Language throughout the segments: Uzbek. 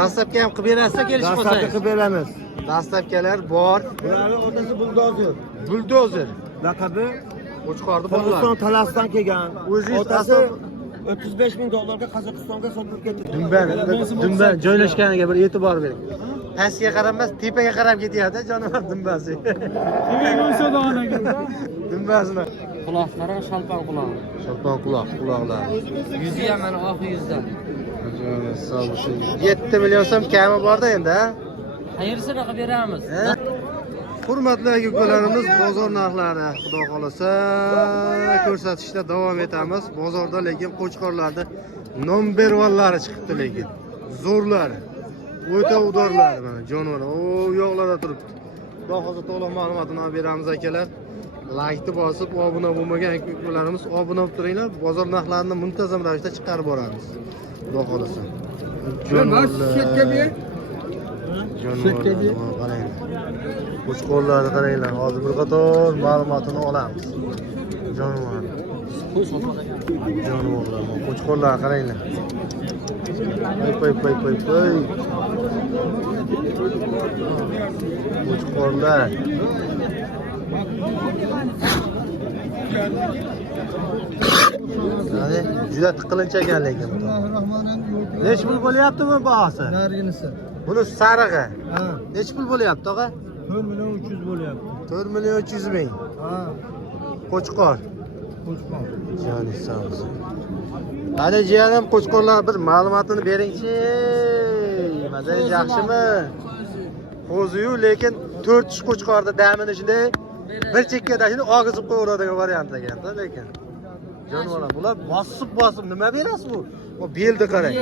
Dastlabki ham qilib berasizlar kelishib Dastlabki qolsangiz. qilib beramiz. Dastlabkilar bor. Bularning o'rtasi buldozer. Buldozer. Laqabi Qo'chqorni Qirg'iziston bolalar. Talasdan kelgan. O'zingiz Otasi 35 ming dollarga Qozog'istonga sotib ketdi. Dumban joylashganiga bir e'tibor bering. Pastga qaramas, tepaga qarab ketyapti jonivor dumbasi. Dumbasini. Quloq qara, shalpan quloq. Shalpan quloqlar. Yuzi ham mana oxir yuzdan. 7 million so'm kami borda endi, ha? Qayersiga qilib beramiz? Hurmatli aka-ukalarimiz, bozor narxlari xudo xolasa ko'rsatishda davom etamiz. Bozorda lekin qo'chqorlarda number 1'lari chiqibdi lekin. Zo'rlar. O'ta udorlar mana jonivor. O yo'qlarda turibdi. Xudo xolasa to'liq ma'lumotini olib beramiz akalar. Like'ni bosib, obuna bo'lmagan aka-ukalarimiz obuna bo'lib turinglar. Bozor narxlarini muntazam ravishda chiqarib boramiz. Xudo xolasa. Jonivorlar. Qarang. Qo'chqorlarni qaranglar. Hozir bir qator ma'lumotini olamiz. Jonivor. Jonivorlar, qo'chqorlarni qaranglar. Qo'y. Qo'chqorlar. Hadi, juda tiqilinch ekan lekin. Nech pul bo'lyapti bu bahosi? Narginisi. Buni sarig'i. Ha, Nech pul bo'lyapti, og'a? 4 million 300 bo'lyapti. 4 million 300 ming. Ha, Qo'chqor. qo'chqor. Joni sog' bo'lsin. Hadi jiyanim, qo'chqorlar bir ma'lumotini beringchi. Mazangiz yaxshimi? Qo'ziyu lekin 4 tush qo'chqorda damini shunday bir chekkada shunday og'izib qo'yaveradigan variant ekan-da lekin. Jonivorlar, bular bosib nima berasiz bu? O belni qarang.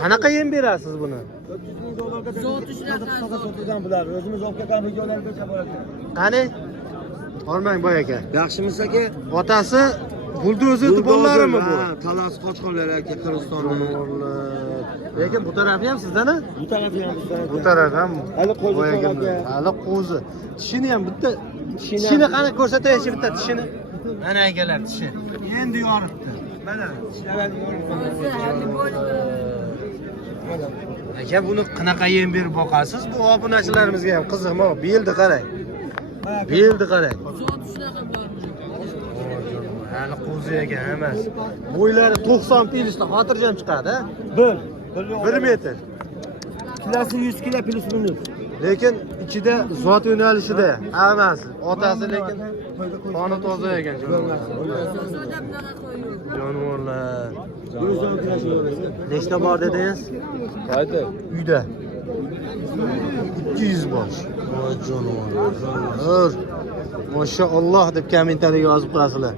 Qanaqa yem berasiz buni? 400 ming dollarga sotilgan bular. O'zimiz olib kelgan videolarga chiqaryapti. Qani? Olmang boy aka. Yaxshimisiz aka? Otasi buldozerni bollarimi bu? Ha, Talas qochqonlar aka Qirg'izistondan. Lekin bu tarafi ham sizdan-a? Bu tarafi ham bizdan. Bu taraf ham Hali qo'zi boy aka. aka. Hali qo'zi. Tishini ham bitta tishini qani ko'rsataychi bitta tishini. Mana akalar tishi. Endi yoribdi. Mana tishlarini yoribdi. Aka buni qanaqa yem berib boqasiz? Bu obunachilarimizga ham qiziqmi? Belni qarang. Belni qarang. Hali qo'zi ekan emas. Bo'ylari 90 plyusda xotirjam chiqadi, ha? 1 metr. Kilosi 100 kilo plus minus. Lekin ichida zot yo'nalishida emas. Otasi lekin qoni toza ekan jonivorlar. Nechta bor dedingiz? Qayda? Uyda. 200 bosh. Voy jonivorlar. Mashalloh deb kommentariyaga yozib qo'yasizlar.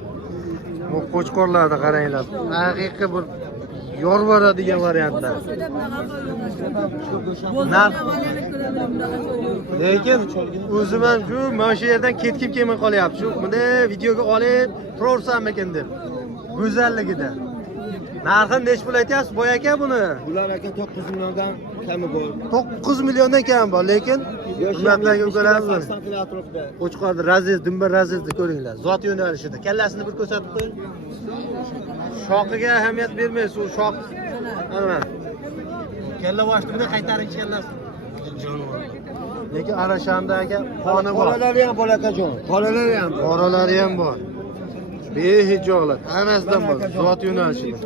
Bu qo'chqorlarni qaranglar. Haqiqiy bir yorvoradigan variantlar. Lekin o'zim ham shu mana shu yerdan ketkim kelmay qolyapti. Shu bunday videoga olib turaversammikin deb. Go'zalligida. Narxini nech pul aytyapsiz boy aka buni? Bular aka 9 milliondan kami bor. 9 milliondan kam bor, lekin hurmatli ukalarimiz Qo'chqorni razez, dumbar razezni ko'ringlar. Zot yo'nalishida. Kallasini bir ko'rsatib qo'ying. Shoqiga ahamiyat bermaysiz, u shoq. Mana. Kalla boshni bunday qaytaring kallasi. Lekin Arashanda aka qoni bor. Qolalari ham bor akajon. Qolalari ham bor. Qoralari ham bor. Behijolat, hammasidan bor. Zot yo'nalishida.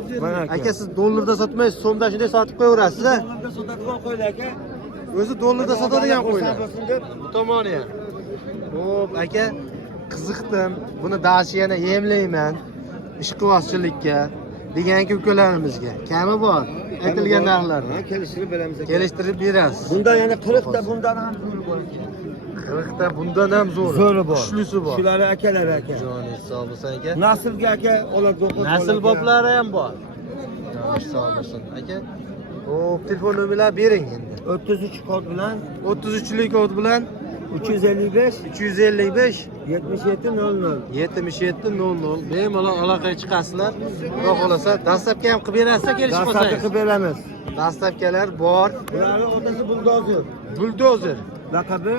Aka siz dollarda sotmaysiz, so'mda shunday sotib qo'yaverasiz, ha? Dollarda sotadigan qo'ylar aka. O'zi dollarda sotadigan qo'ylar. Bu tomoni ham. Xo'p, aka, qiziqdim. Buni dashi yana yemlayman. Ishqibozchilikka degan ukalarimizga. Kami bor. Aytilgan narxlarni Kelishtirib beramiz aka. kelishtirib berasiz. Bundan yana 40 ta bundan ham zo'ri bor aka. 40 ta bundan ham zo'ri. Zo'ri bor. Kuchlisi bor. Shular akalar aka. Joni sog' bo'lsin aka. Naslga aka oladi. Nasl boblari ham bor. Joni sog' bo'lsin aka. Xo'p, telefon nomerlarini bering endi. 33 kod bilan 33lik kod bilan 355 355 7700. 7700 bemalol aloqaga chiqasizlar. Xudo xolasa dastlabki ham qilib berasizlar kelishib Dastlabki qolsangiz. qilib beramiz. Dastlabkilar bor. Bularning otasi buldozer. Buldozer. Laqabi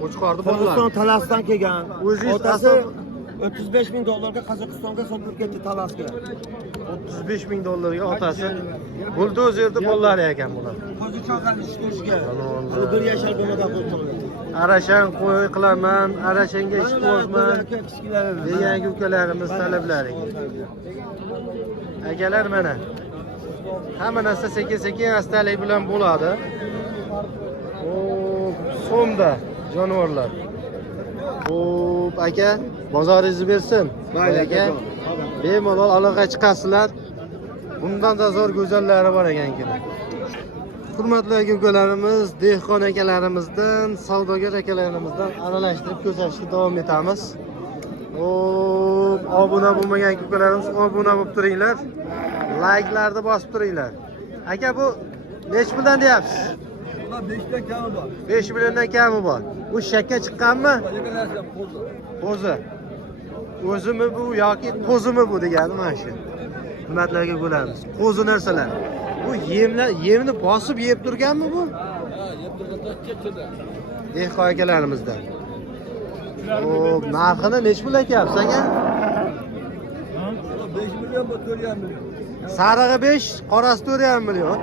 Qo'chqorni bolalar. Qirg'iziston Talasdan kelgan. O'zingiz Otasi $35.000 Qozog'istonga sotib ketdi Talasga. 35 ming dollarga otasi buldozerni bolalari ekan bular. Qo'zi cho'qal ishga. Alloh. Bir yashar bo'lmadan qo'yib. Arashan qo'y qilaman, arashanga ish qo'zman degan ukalarimiz talablari. Akalar mana hamma narsa sekin-sekin astalik bilan bo'ladi. O so'mda jonivorlar. Xo'p, aka, bozoringizni bersin. Mayli aka. Bemalol aloqa chiqasizlar. Bundan da zo'r go'zallari bor ekan. Hurmatli aka-ukalarimiz, dehqon akalarimizdan, savdogar akalarimizdan aralashtirib ko'rsatishga davom etamiz. Xo'p, obuna bo'lmagan aka-ukalarimiz obuna bo'lib turinglar. Like'larni bosib turinglar. Aka, bu nech puldan deyapsiz? 5 dan kami bor. 5 milliondan kami bor. Bu shakka chiqqanmi? Qo'zi. O'zimi bu yoki qo'zimi bu degani mana shu. Hurmatlarga bo'lamiz. Qo'zi narsalar. Bu yemni bosib yeb turganmi bu? Ha, yeb turganda ketdi. Dehqon akalarimizdan. Xo'p, narxini nech pul aytyapsiz aka? 5 million bu 4,5 million. Sarig'i 5, qorasi 4,5 million.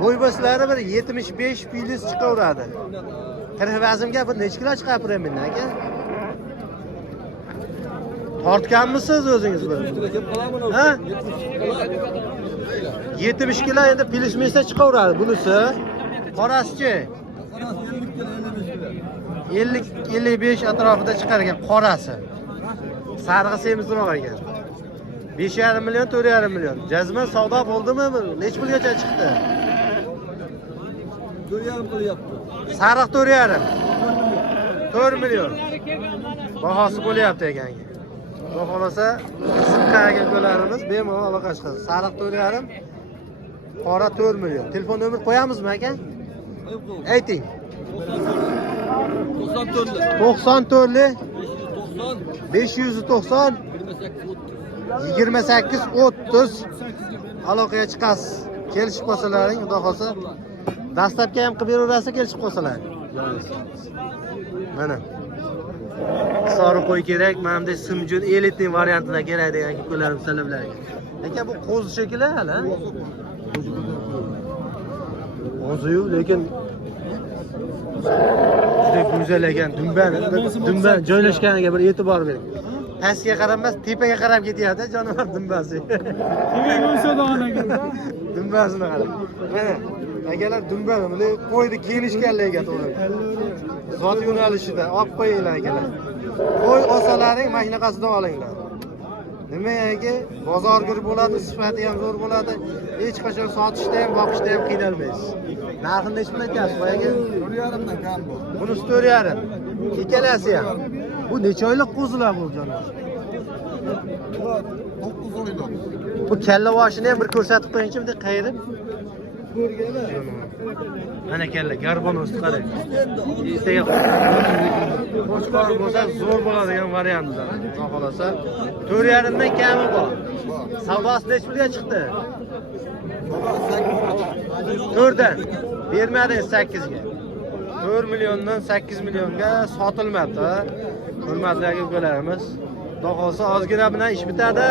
Bo'yboslari bir 75 plus chiqaveradi. Qirq vazmga bir necha kilo chiqarib mendan aka? Tortganmisiz o'zingiz bu? Ha? 70 kilo endi plyus-minusda chiqaveradi bunisi. Qorasichi? 50-55 atrofida chiqar ekan qorasi. Sarig'i semizroq ekan. 5,5 million, 4,5 million. Jazman savdo bo'ldimi? Nech pulgacha chiqdi? 4,5 qilyapti. Sariq 4,5. 4 million. Bahosi bo'lyapti ekan. Xudo xolasa, qiziqqan aka-ukalarimiz bemalol aloqa chiqadi. Sariq 4,5, qora 4 million. Telefon nomer qo'yamizmi aka? Ayting. 94 590 28 30 aloqaga chiqasiz. Kelishib qolsalaring, xudo xolsa dastlabki ham qilib beraverasiz, kelishib qolsalar. Mana. Sariq qo'y kerak, mana bunday simjon elitning variantidan kerak degan aka-ukalarimiz talablarga. Aka, bu qo'zi shekilli hali. Qo'zi-yu, lekin juda go'zal ekan. Dumban joylashganiga bir e'tibor bering. Pastga qaramas, tepaga qarab ketyapti jonivor dumbasi. Nima bo'lsa donaga. Dumbasini qarang. Mana akalar dumban buni qo'ydi kiyinishganligiga to'g'ri. Zot yo'nalishida olib qo'yinglar akalar. Qo'y olsalaring mashinaqasidan olinglar. Nimaga bozor gir bo'ladi, sifati ham zo'r bo'ladi. Hech qachon sotishda ham, boqishda ham qiynalmaysiz. Narxini nech pul aytyapsiz boyaga? 4,5 dan kam bu. Bunisi 4,5. Ikkalasi ham. Bu necha oylik qo'zilar bu jonivor? 9 oylik. Bu kalla boshini ham bir ko'rsatib qo'yingchi, bunday qayirib. Mana kalla, garbonosni qarang. Ertaga qo'chqor bo'lsa zo'r bo'ladigan variantlar. Xudo xolasa 4,5 dan kami bor. Savdosi nech pulga chiqdi? 4 dan. Bermadingiz 8 ga. 4 milliondan 8 millionga sotilmabdi. Hurmatli aka-ukalarimiz, xudo xolasa ozgina bilan ish bitadi.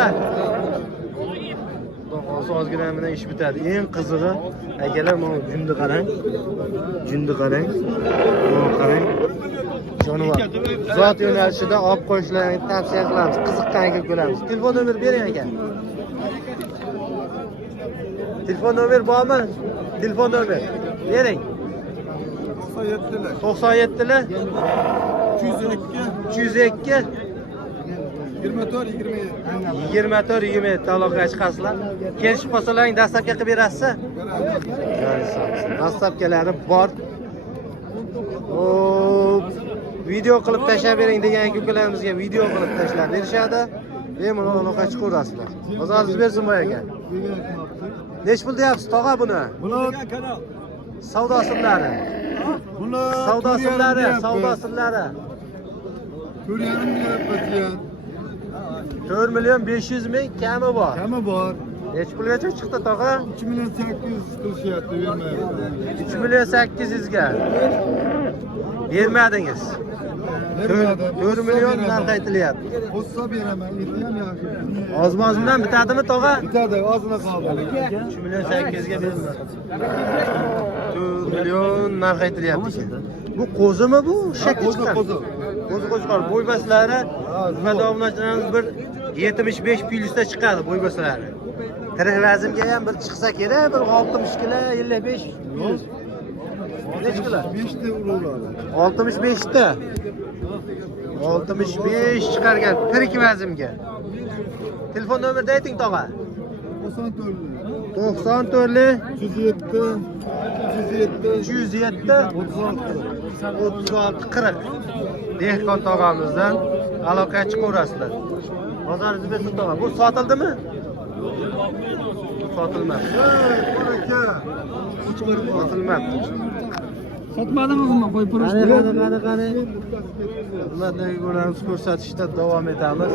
Ozgina bilan ish bitadi. Eng qizig'i, akalar, mana jundi qarang. Jundi qarang. Mana qarang. Jonivor. Zot yo'nalishida olib qo'yishlarini tavsiya qilamiz. Qiziqqan aka-ukalarimiz. Telefon nomer bering aka. Telefon nomer bormi? Telefon nomer bering. 97 lar 202 24 27 aloqaga chiqasizlar. Kelishib qolsalaring dastlabki qilib berasiz. Dastlabkilari bor. Video qilib tashlab bering degan aka-ukalarimizga video qilib tashlab berishadi. Bemalol aloqa chiqaverasizlar. Bozoringiz bersin bu yerga. Nech pul deyapsiz tog'a buni? Savdo sirlari. Buni Savdo sirlari, savdo sirlari. 4 million 500 ming kami bor. Kami bor. Nech pulgacha chiqdi tog'a? 2 million 800 qilishyapti, bermayapti. 3 million 800 ga. Bermadingiz. 4 million narx aytilyapti. Olsa beraman, etiyam yaxshi. Ozmoz bilan bitadimi tog'a? Bitadi, ozgina qoldi. 3 million 8 ga beriladi. 4 million narx aytilyapti ekan. Bu qo'zimi bu? Shakka chiqqan. Qo'zi qo'chqor bo'ybaslari nima davomlashtiramiz bir 75 plyusda chiqadi bo'ybaslari. Tirik razmga ham bir chiqsa kerak, bir 60 kilo 55. Necha kilo? 5 ta uradi. 65 ta. 65 chiqargan tirik vazmga. Telefon nomerni ayting tog'a. 94 94 207 36 40. Dehqon tog'amizdan aloqa chiqaverasizlar. Bozoringiz bersin tog'a. Bu sotildimi? Sotilmadi. Sotilmadi. Sotmadimi buni? Qo'yib turish. Qani. Hurmatli ko'ramiz, ko'rsatishda davom etamiz.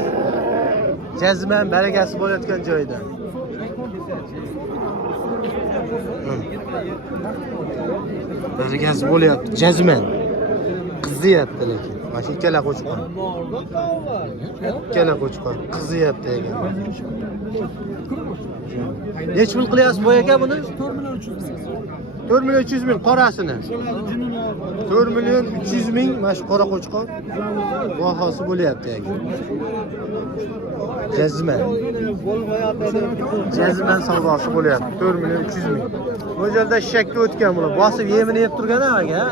Jazman barakasi bo'layotgan joyda. Barakasi bo'lyapti. Jazman qiziyapti lekin. Mana shu ikkala qo'chqor. Ikkala qo'chqor qiziyapti ekan. Nech pul qilyapsiz bu aka buni? 4 million 300 ming qorasini. 4 million 300 ming mana shu qora qo'chqor bahosi bo'lyapti ekan. Jazman savdosi bo'lyapti. 4 million 300 ming. Bu yerda shakka o'tgan bular. Bosib yemini yeb turgan aka.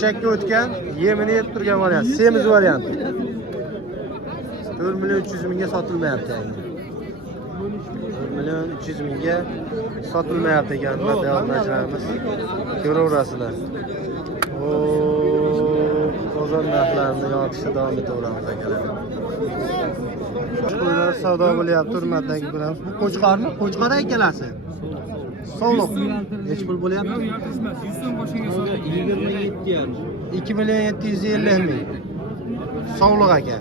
Shakka o'tgan, yemini yeb turgan variant. Semiz variant. 4 million 300 mingga sotilmayapti ekan. 4 million 300 mingga sotilmayapti ekan. Obunachilarimiz ko'raverasizlar. Bozor narxlarini yoritishda davom etaveramiz akalar. Qo'ylar savdo bo'lyapti, hurmatdagi ko'ramiz. Bu qo'chqormi? Qo'chqor ekalasi. Sovliq. Nech pul bo'lyapti? 100 so'm boshiga sotdi. 2 million 750 ming. Sovliq aka.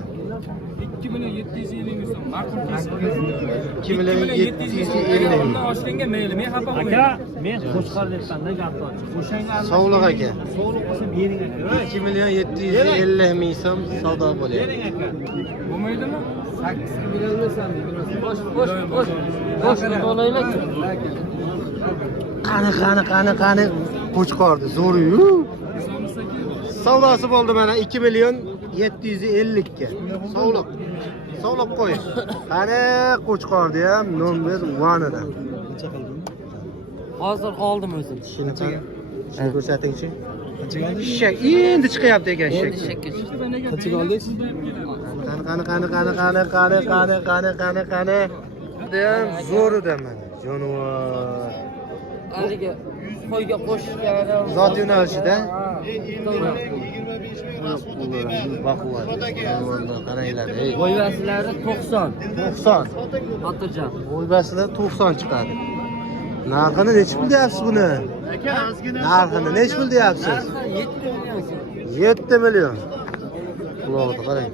2 million 750 so'm. Marhum kesib. 2 million 750 ming. Undan oshganga mayli, men xafa bo'lmayman. Aka, men qo'chqor debman-da gapni ochib. O'shanga Sovliq aka. sog'liq bo'lsa bering aka. 2 million 750 ming so'm savdo bo'lyapti. Bering aka. Bo'lmaydimi? 8 ga berolmaysan deydi. Bosh to'laylik. Qani qo'chqordi, zo'ru-yu. Savdosi bo'ldi mana 2 million 750 ga. Sovliq qo'y. Qani qo'chqordi ham number 1 ida. Hozir oldim o'zim. Shuni ko'rsatingchi. Shak endi chiqyapti ekan shak. Qanchaga oldik? Qani. Deyam zo'r edi mana. Jonivor. Haliga qo'yga qo'shishgani Zot yo'nalishida. Qaranglar. Bo'yvasilari 90. 90. Xotirjam. Bo'ybasida 90 chiqadi. Narxini nech pul deyapsiz buni? Narxini nech pul deyapsiz? 7 million. Quloqni qarang.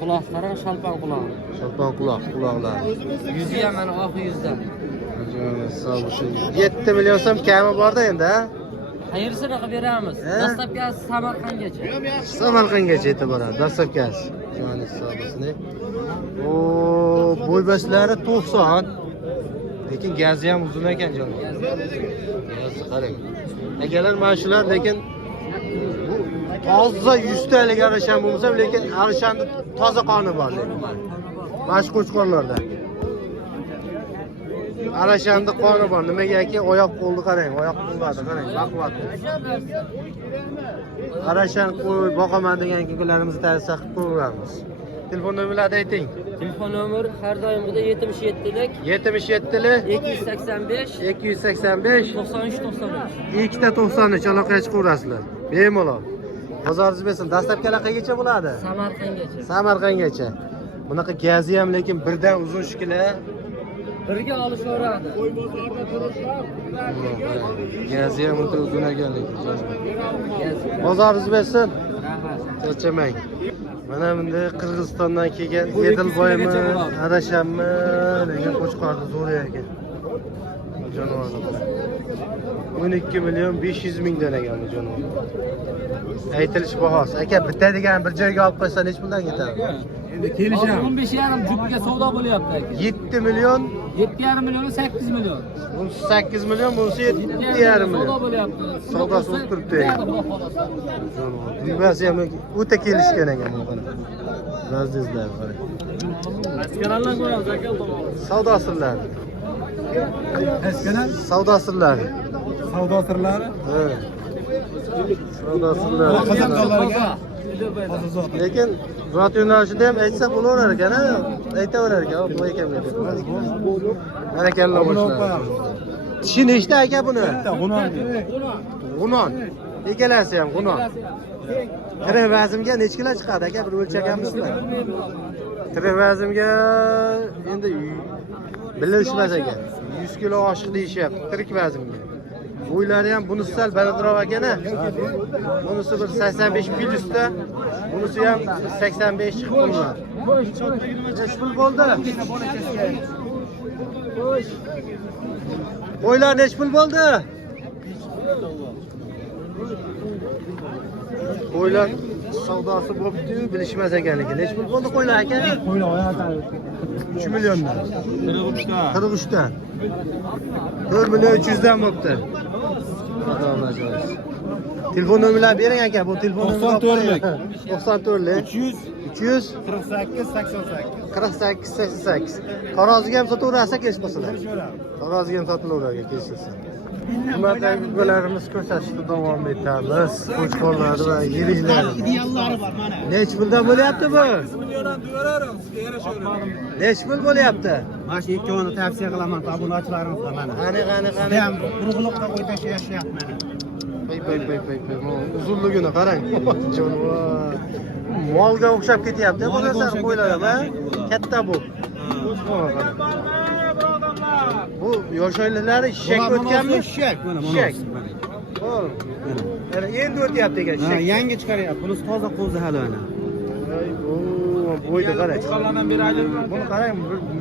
Quloq qarang, shalpan quloq. Shalpan quloqlar. Yuzi ham mana oxir yuzdan. 7 million so'm kami borda endi, ha? Qayersiga qilib beramiz? Dastlabkasi Samarqandgacha. Samarqandgacha yetib boradi, dastlabkasi. Joni hisobisini. O, bo'ybaslari 90. Lekin gazi ham uzun ekan jon. Gazi qarang. Akalar mana shular lekin bu toza 100 talik arashan bo'lsa, lekin arashanning toza qoni bor lekin. Mana shu qo'chqorlarda. Arashanda qoni bor. Nimagaki oyoq qo'lni qarang, oyoq qo'llarni qarang, baquvvat. Arashan qo'y boqaman degan kunlarimizni ta'sir qilib qo'yamiz. Telefon nomerlarini ayting. Telefon nomeri har doimgidek 77lik 77lik 285 285 93 93. ikkita 93 aloqaga chiqaverasizlar. Bemalol. Bozoringiz bersin. Dastlabkilar qayergacha bo'ladi? Samarqandgacha. Samarqandgacha. Bunaqa gazi ham lekin birdan uzun shikila. Birga olishaveradi. Gazi ham o'ta uzun ekan lekin. Bozoringiz bersin. Charchamang. Mana bunday Qirg'izistondan kelgan Edilboymi, Arashanmi degan qo'chqorni zo'r ekan. Jonivorlar. 12 milyon 500 ming dan ekan bu jonivor. Aytilish bahosi. Aka bitta degan bir joyga olib qo'ysa nech puldan ketadi? Endi Hozir kelishamiz. 15,5 jupga savdo bo'lyapti aka. 7 milyon, 7,5 million 8 million. bunisi 8 milyon, bunisi 7,5 Savdo milyon. bo'lyapti. Savdosi bo'lib turibdi. Dumbasi ham o'ta kelishgan ekan bu qana. Razdizlar qarang. Kanallar ko'ramiz aka. Savdo sirlari. Eskidan Savdo sirlari. savdo sirlari. Ha. Savdo sirlari. Qozonlarga Lekin zot yo'nalishida ham aytsa bo'laverar ekan, aytaverar ekan, bu ekanga deb. Barakalla boshlar. Tishi nechta aka buni? G'unon. Egalasi ham g'unon. Tirik vazmga necha kilo chiqadi aka? Bir o'lchaganmisizlar? Tirik vazmga endi bilishmas ekan. 100 kilo oshiq deyishyapti tirik vazmga. Bo'ylari ham bunisi sal balandroq ekan-a. Bunisi bir 85 plyusda, bunisi ham 85 chiqib qolgan. Necha pul bo'ldi? Qo'ylar necha pul bo'ldi? Qo'ylar savdosi bo'pti-yu, bilishmas ekanligi. Necha pul bo'ldi qo'ylar aka? qo'ylar oyoqdan 3 milliondan. 43 dan. 4 million 300 dan bo'pti. Telefon nomerlarini bering aka, bu telefon nomeri 94lik. 94lik 300 48 88. 48 88. Taroziga ham sotaverasa kelish qilsalar. Taroziga ham sotilaverar aka kelishsa. Hurmatli ukalarimiz ko'rsatishda davom etamiz. Qo'chqorlari va yiriklar. Ideallari bor mana. Necha puldan bo'lyapti bu? Necha pul bo'lyapti? Mana shu ikkovini tavsiya qilaman obunachilarimizga mana. Qani. Ham urug'liqda qo'yda yashayapti mana. Pay. Uzunligini qarang. Jonivor. Molga o'xshab ketyapti bu narsa qo'ylar ham, ha? Katta bu. Bu yoshliklari shishakka o'tganmi? Shishak mana Shishak. Endi o'tyapti ekan shishak. yangi chiqaryapti. Bunisi toza qo'zi hali mana. Bo'yni qarang. Chiqqanlardan beri aylanib. Buni qarang,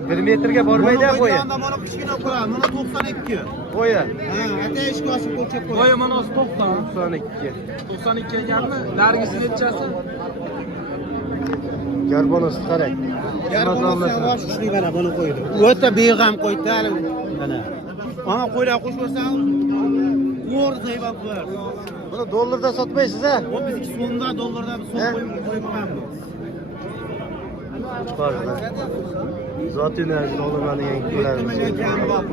1 metrga bormaydi bo'yi. Mana kichkina qo'yadi. Mana 92. Bo'yi. Ha, atayishga osib o'lchab qo'yadi. Boya mana 90. 92. 92 ekanmi? Nargisi nechasi? Garbonosi qarang. Bosh kuchli mana buni qo'ydi. O'ta beg'am qo'ydi hali mana. Ana qo'ylar qo'shmasan, o'rni zaybat bo'lar. Buni dollarda sotmaysiz, ha? Bu bizniki so'mda, dollarda biz so'm qo'yib qo'yamiz. Zotina olaman degan 7 million kam bor.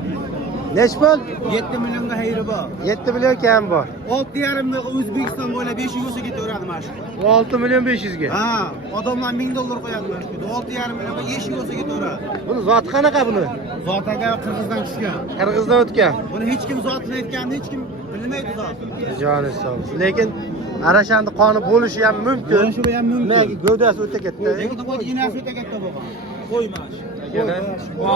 Nech pul? 7 millionga xayri bor. 7 million kam bor. 6,5 million O'zbekiston bo'ylab 5 yilga ketaveradi mana shu. 6 million 500 ga. Ha, odamlar 1000 dollar qo'yadi mana shu. 6,5 millionga 5 yilga ketaveradi. Buni zoti qanaqa buni? Zotaga Qirg'izdan tushgan. Qirg'izdan o'tgan. Buni hech kim zotini aytganini hech kim bilmaydi zot. Joni sog' olsin. Lekin arashandi qoni bo'lishi ham mumkin. Bo'lishi ham mumkin. Nega gavdasi o'ta katta. Lekin bu inasi o'ta katta bo'lgan. Qo'y mana shu. Yana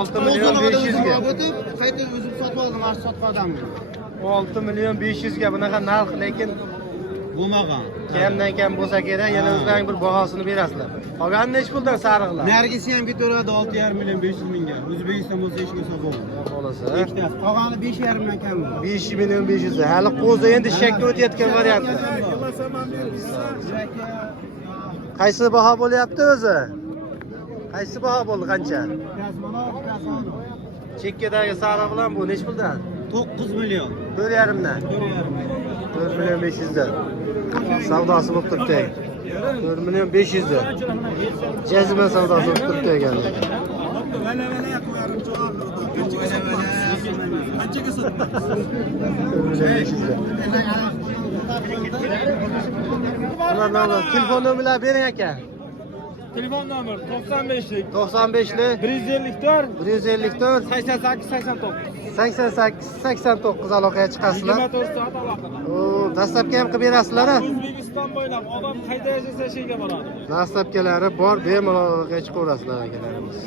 6 million 500 ga. O'tib, qayta o'zim sotib oldim, mana shu sotib oldim. 6 million 500 ga bunaqa narx, lekin Bo'lmagan. kamdan kam bo'lsa kerak, yana o'zlaring bir bahosini berasizlar. Qolgani nech puldan sariqlar? Nargisi ham ketaveradi 6,5 million 500 mingga. O'zbekiston bo'lsa hech kim bo'ladi. Xolasa. Ikkitasi. Qolgani 5,5 million kam. 5 million 500 ga. Hali qo'zi endi shakka o'tayotgan varianti. Qaysi baho bo'lyapti o'zi? Qaysi baho bo'ldi qancha? Chekkadagi sariq bilan bu nech puldan? 9 million. 4,5 dan. 4 million 500 dan. Savdosi bo'lib turibdi. 4 million 500 dan. Jazma savdosi bo'lib turibdi ekan. Telefon nomerlarini bering aka. Telefon nomer 95lik 95lik 154 154 88 89. 88 89 aloqaga chiqasizlar. 24 soat aloqa. Dastlabki ham qilib berasizlar. O'zbekiston bo'ylab odam qayda yashasa shayga boradi. Dastlabkilari bor, bemalol aloqaga chiqaverasizlar akalarimiz.